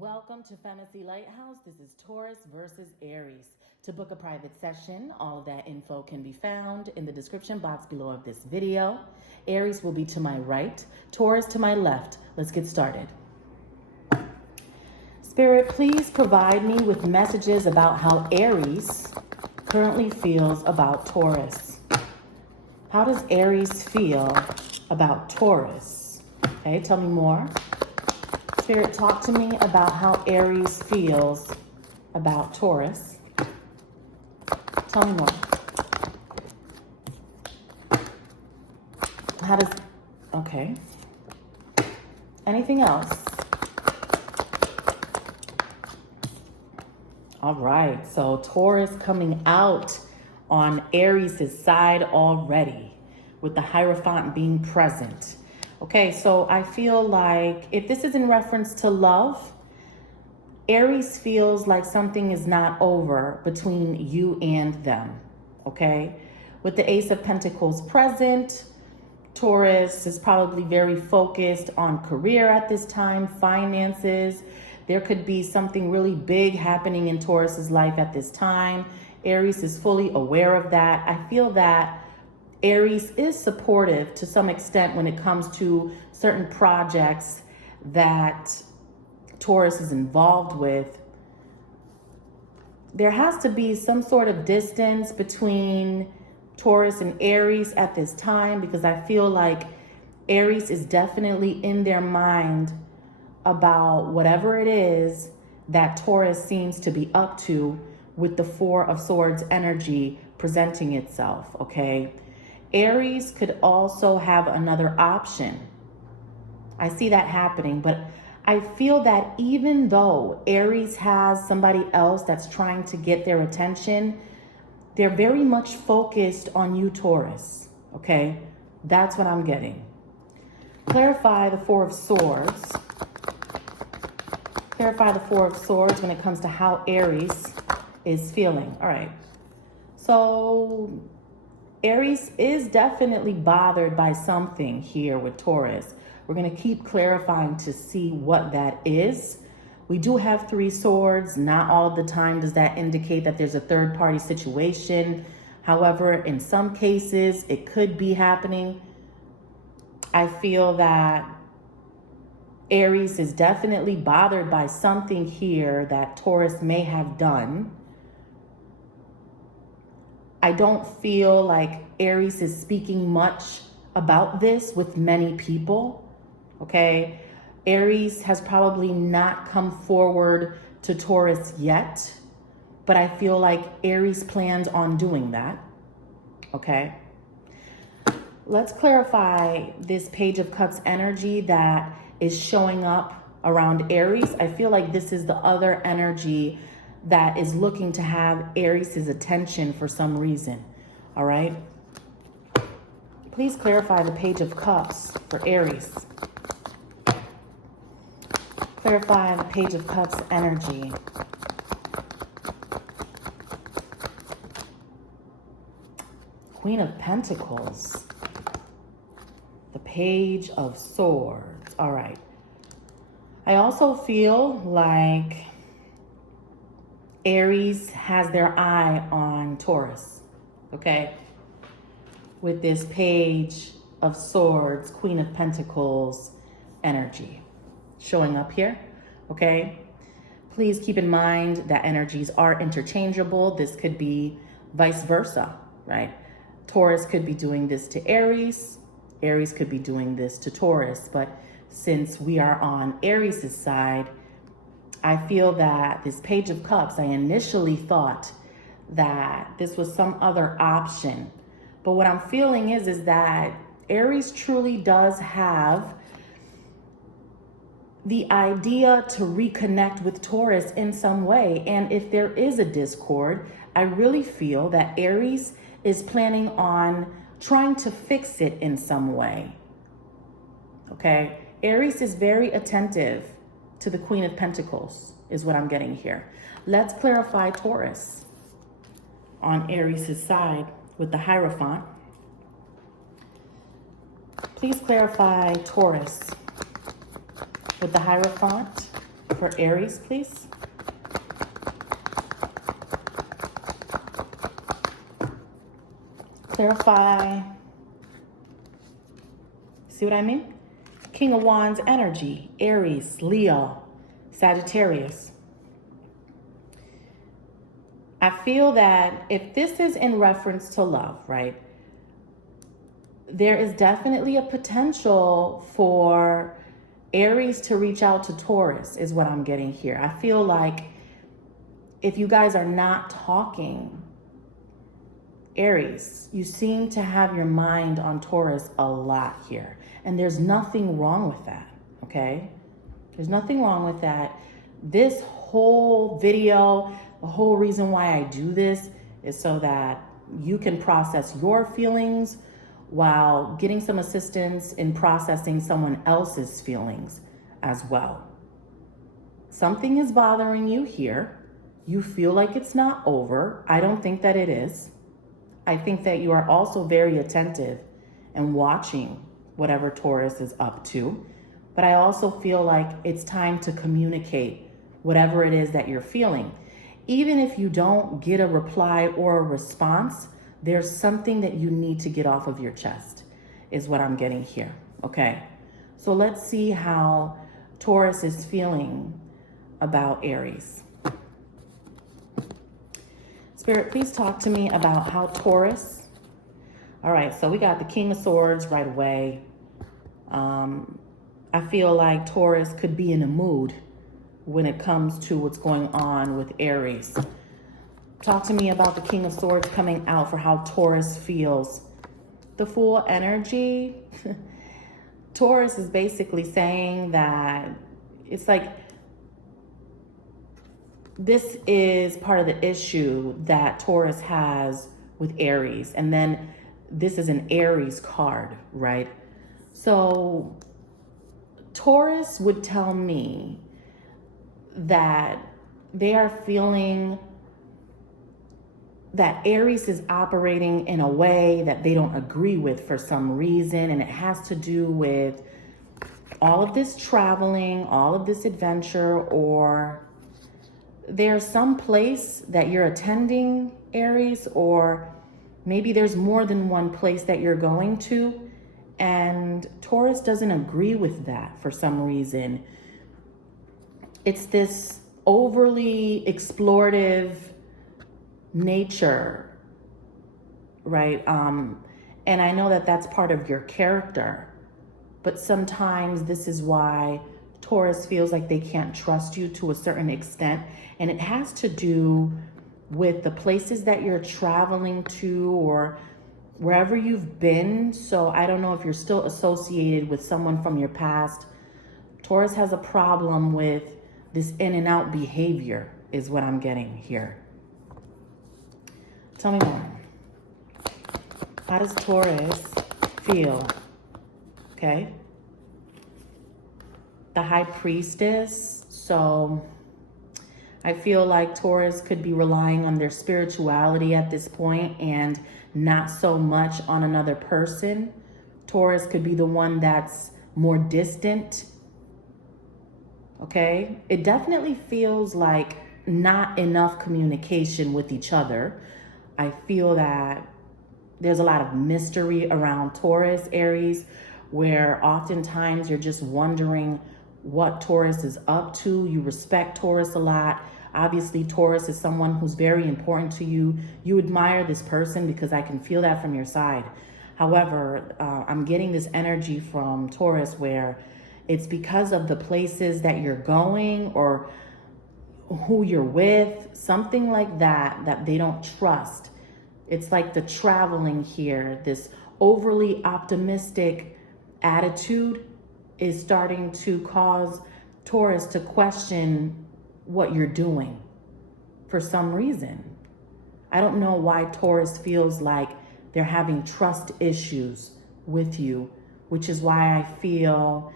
Welcome to FEMACY'S LightHouse. This is Taurus versus Aries. To book a private session, all of that info can be found in the description box below of this video. Aries will be to my right, Taurus to my left. Let's get started. Spirit, please provide me with messages about how Aries currently feels about Taurus. How does Aries feel about Taurus? Okay, tell me more. Spirit, talk to me about how Aries feels about Taurus. Tell me more. How does, okay. Anything else? All right, so Taurus coming out on Aries' side already with the Hierophant being present. Okay, so I feel like if this is in reference to love, Aries feels like something is not over between you and them, okay? With the Ace of Pentacles present, Taurus is probably very focused on career at this time, finances. There could be something really big happening in Taurus's life at this time. Aries is fully aware of that. I feel that Aries is supportive to some extent when it comes to certain projects that Taurus is involved with. There has to be some sort of distance between Taurus and Aries at this time, because I feel like Aries is definitely in their mind about whatever it is that Taurus seems to be up to with the Four of Swords energy presenting itself, okay? Aries could also have another option. I see that happening, but I feel that even though Aries has somebody else that's trying to get their attention, they're very much focused on you, Taurus, okay? That's what I'm getting. Clarify the Four of Swords. Clarify the Four of Swords when it comes to how Aries is feeling. All right. So Aries is definitely bothered by something here with Taurus. We're going to keep clarifying to see what that is. We do have Three Swords. Not all of the time does that indicate that there's a third-party situation. However, in some cases, it could be happening. I feel that Aries is definitely bothered by something here that Taurus may have done. I don't feel like Aries is speaking much about this with many people, okay? Aries has probably not come forward to Taurus yet, but I feel like Aries plans on doing that, okay? Let's clarify this Page of Cups energy that is showing up around Aries. I feel like this is the other energy that is looking to have Aries' attention for some reason, all right? Please clarify the Page of Cups for Aries. Clarify the Page of Cups energy. Queen of Pentacles. The Page of Swords. All right. I also feel like Aries has their eye on Taurus, okay? With this Page of Swords, Queen of Pentacles energy showing up here, okay? Please keep in mind that energies are interchangeable. This could be vice versa, right? Taurus could be doing this to Aries. Aries could be doing this to Taurus. But since we are on Aries' side, I feel that this Page of Cups, I initially thought that this was some other option. But what I'm feeling is that Aries truly does have the idea to reconnect with Taurus in some way. And if there is a discord, I really feel that Aries is planning on trying to fix it in some way. Okay? Aries is very attentive to the Queen of Pentacles, is what I'm getting here. Let's clarify Taurus on Aries' side with the Hierophant. Please clarify Taurus with the Hierophant for Aries, please. Clarify. See what I mean? King of Wands energy, Aries, Leo, Sagittarius. I feel that if this is in reference to love, right, there is definitely a potential for Aries to reach out to Taurus is what I'm getting here. I feel like if you guys are not talking, Aries, you seem to have your mind on Taurus a lot here. And there's nothing wrong with that, okay? There's nothing wrong with that. This whole video, the whole reason why I do this is so that you can process your feelings while getting some assistance in processing someone else's feelings as well. Something is bothering you here. You feel like it's not over. I don't think that it is. I think that you are also very attentive and watching whatever Taurus is up to. But I also feel like it's time to communicate whatever it is that you're feeling. Even if you don't get a reply or a response, there's something that you need to get off of your chest, is what I'm getting here, okay? So let's see how Taurus is feeling about Aries. Spirit, please talk to me about how Taurus, all right, so we got the King of Swords right away. I feel like Taurus could be in a mood when it comes to what's going on with Aries. Talk to me about the King of Swords coming out for how Taurus feels. The Fool energy. Taurus is basically saying that it's like this is part of the issue that Taurus has with Aries. And then this is an Aries card, right? So Taurus would tell me that they are feeling that Aries is operating in a way that they don't agree with for some reason. And it has to do with all of this traveling, all of this adventure, or there's some place that you're attending, Aries, or maybe there's more than one place that you're going to. And Taurus doesn't agree with that for some reason. It's this overly explorative nature, right? And I know that that's part of your character, but sometimes this is why Taurus feels like they can't trust you to a certain extent. And it has to do with the places that you're traveling to or wherever you've been. So I don't know if you're still associated with someone from your past. Taurus has a problem with this in and out behavior is what I'm getting here. Tell me more. How does Taurus feel? Okay. The High Priestess. So I feel like Taurus could be relying on their spirituality at this point and not so much on another person. Taurus could be the one that's more distant. Okay. It definitely feels like not enough communication with each other. I feel that there's a lot of mystery around Taurus, Aries, where oftentimes you're just wondering what Taurus is up to. You respect Taurus a lot. Obviously, Taurus is someone who's very important to you. You admire this person because I can feel that from your side. However, I'm getting this energy from Taurus where it's because of the places that you're going or who you're with, something like that, that they don't trust. It's like the traveling here, this overly optimistic attitude is starting to cause Taurus to question what you're doing for some reason. I don't know why Taurus feels like they're having trust issues with you, which is why I feel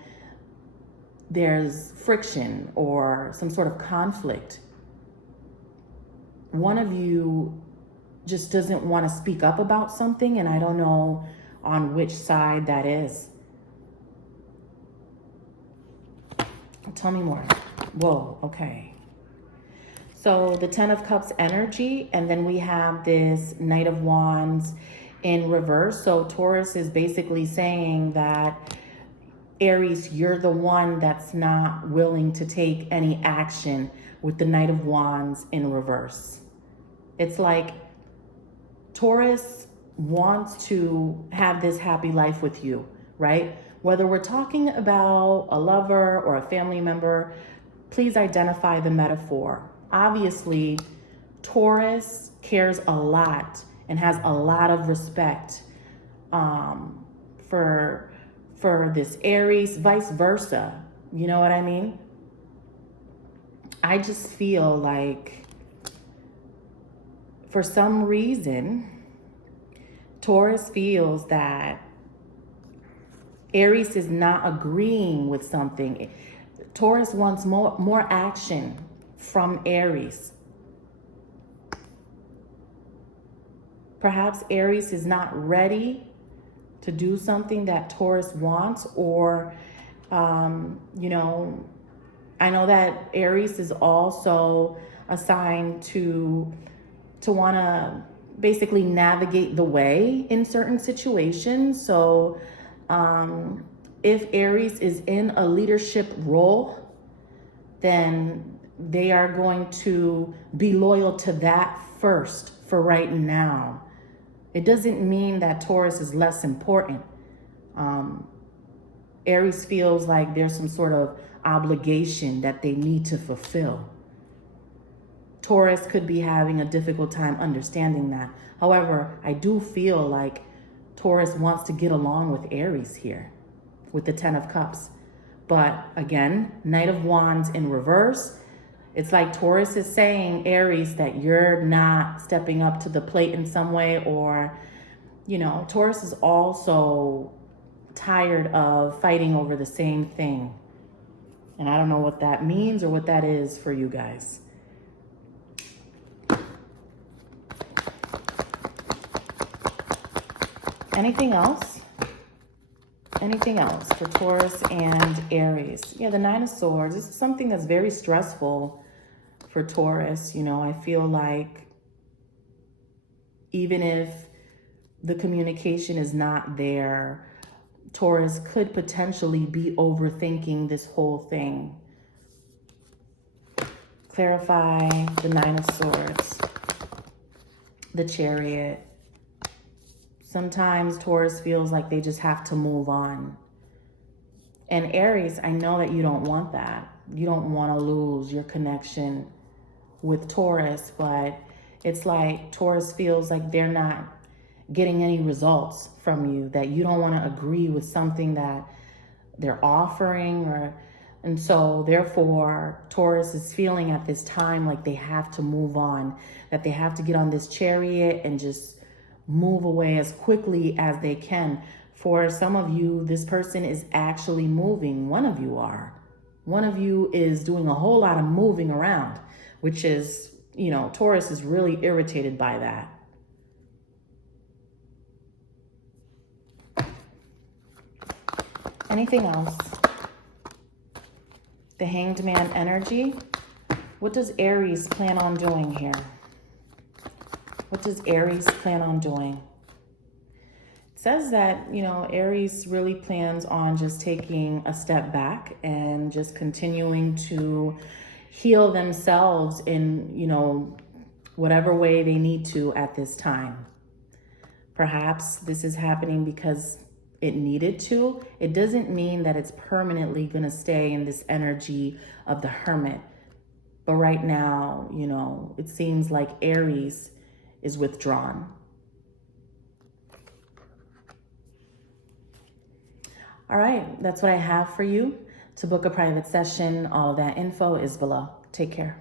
there's friction or some sort of conflict. One of you just doesn't want to speak up about something, and I don't know on which side that is. Tell me more. Whoa, okay. So the 10 of Cups energy, and then we have this Knight of Wands in reverse. So Taurus is basically saying that, Aries, you're the one that's not willing to take any action with the Knight of Wands in reverse. It's like Taurus wants to have this happy life with you, right? Whether we're talking about a lover or a family member, please identify the metaphor. Obviously, Taurus cares a lot and has a lot of respect for this Aries, vice versa. You know what I mean? I just feel like for some reason, Taurus feels that Aries is not agreeing with something. Taurus wants more action from Aries. Perhaps Aries is not ready to do something that Taurus wants, or, you know, I know that Aries is also assigned to want to basically navigate the way in certain situations. So if Aries is in a leadership role, then they are going to be loyal to that first for right now. It doesn't mean that Taurus is less important. Aries feels like there's some sort of obligation that they need to fulfill. Taurus could be having a difficult time understanding that. However, I do feel like Taurus wants to get along with Aries here with the 10 of Cups. But again, Knight of Wands in reverse. It's like Taurus is saying, Aries, that you're not stepping up to the plate in some way, or, you know, Taurus is also tired of fighting over the same thing. And I don't know what that means or what that is for you guys. Anything else? Anything else for Taurus and Aries? Yeah, the 9 of Swords. This is something that's very stressful for Taurus. You know, I feel like even if the communication is not there, Taurus could potentially be overthinking this whole thing. Clarify the 9 of Swords, the Chariot. Sometimes Taurus feels like they just have to move on. And Aries, I know that you don't want that. You don't want to lose your connection with Taurus, but it's like Taurus feels like they're not getting any results from you, that you don't want to agree with something that they're offering, and so therefore Taurus is feeling at this time like they have to move on, that they have to get on this Chariot and just move away as quickly as they can. For some of you, this person is actually moving. One of you are. One of you is doing a whole lot of moving around, which is, you know, Taurus is really irritated by that. Anything else? The Hanged Man energy. What does Aries plan on doing here? What does Aries plan on doing? It says that, you know, Aries really plans on just taking a step back and just continuing to heal themselves in, you know, whatever way they need to at this time. Perhaps this is happening because it needed to. It doesn't mean that it's permanently going to stay in this energy of the Hermit. But right now, you know, it seems like Aries is withdrawn. All right, that's what I have for you. To book a private session, all of that info is below. Take care.